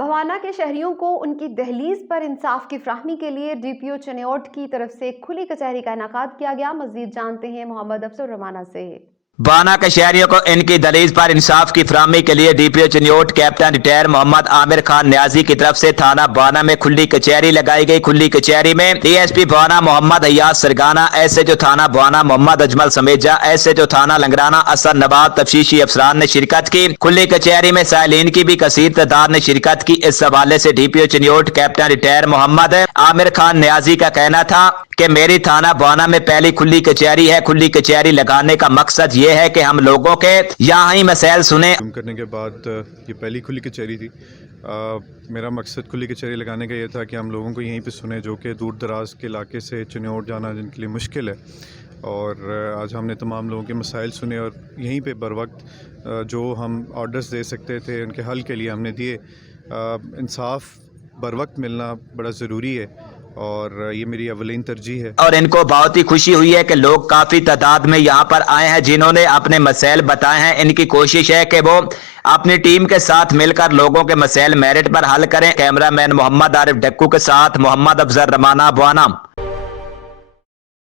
بھوانا کے شہریوں کو ان کی دہلیز پر انصاف کی فراہمی کے لیے ڈی پی او چنیوٹ کی طرف سے کھلی کچہری کا انعقاد کیا گیا۔ مزید جانتے ہیں محمد افضل رمانہ سے۔ بھوانا کے شہریوں کو ان کی دہلیز پر انصاف کی فراہمی کے لیے ڈی پی او چنیوٹ کیپٹن ریٹائر محمد عامر خان نیازی کی طرف سے تھانہ بھوانا میں کھلی کچہری لگائی گئی۔ کھلی کچہری میں ڈی ایس پی بھوانا محمد ایاز سرگانہ، ایس ایچ او تھانہ بھوانا محمد اجمل سمیجا، ایس ایچ او تھانہ لنگرانہ اسد نواب، تفتیشی افسران نے شرکت کی۔ کھلی کچہری میں سائلین کی بھی کثیر تعداد نے شرکت کی۔ اس حوالے سے ڈی پی او چنیوٹ کیپٹن ریٹائر محمد عامر خان نیازی کا کہنا تھا کہ میری تھانہ بھوانا میں پہلی کھلی کچہری ہے۔ کھلی کچہری لگانے کا مقصد یہ ہے کہ ہم لوگوں کے یہاں ہی مسائل سنیں۔ کرنے کے بعد یہ پہلی کھلی کچہری تھی۔ میرا مقصد کھلی کچہری لگانے کا یہ تھا کہ ہم لوگوں کو یہیں پہ سنیں جو کہ دور دراز کے علاقے سے چنیوٹ جانا جن کے لیے مشکل ہے، اور آج ہم نے تمام لوگوں کے مسائل سنے اور یہیں پہ بر وقت جو ہم آرڈرز دے سکتے تھے ان کے حل کے لیے ہم نے دیے۔ انصاف بر وقت ملنا بڑا ضروری ہے اور یہ میری اولین ترجیح ہے۔ اور ان کو بہت ہی خوشی ہوئی ہے کہ لوگ کافی تعداد میں یہاں پر آئے ہیں جنہوں نے اپنے مسائل بتائے ہیں۔ ان کی کوشش ہے کہ وہ اپنی ٹیم کے ساتھ مل کر لوگوں کے مسائل میرٹ پر حل کریں۔ کیمرہ مین محمد عارف ڈکو کے ساتھ محمد افضل رمانہ بھوانا۔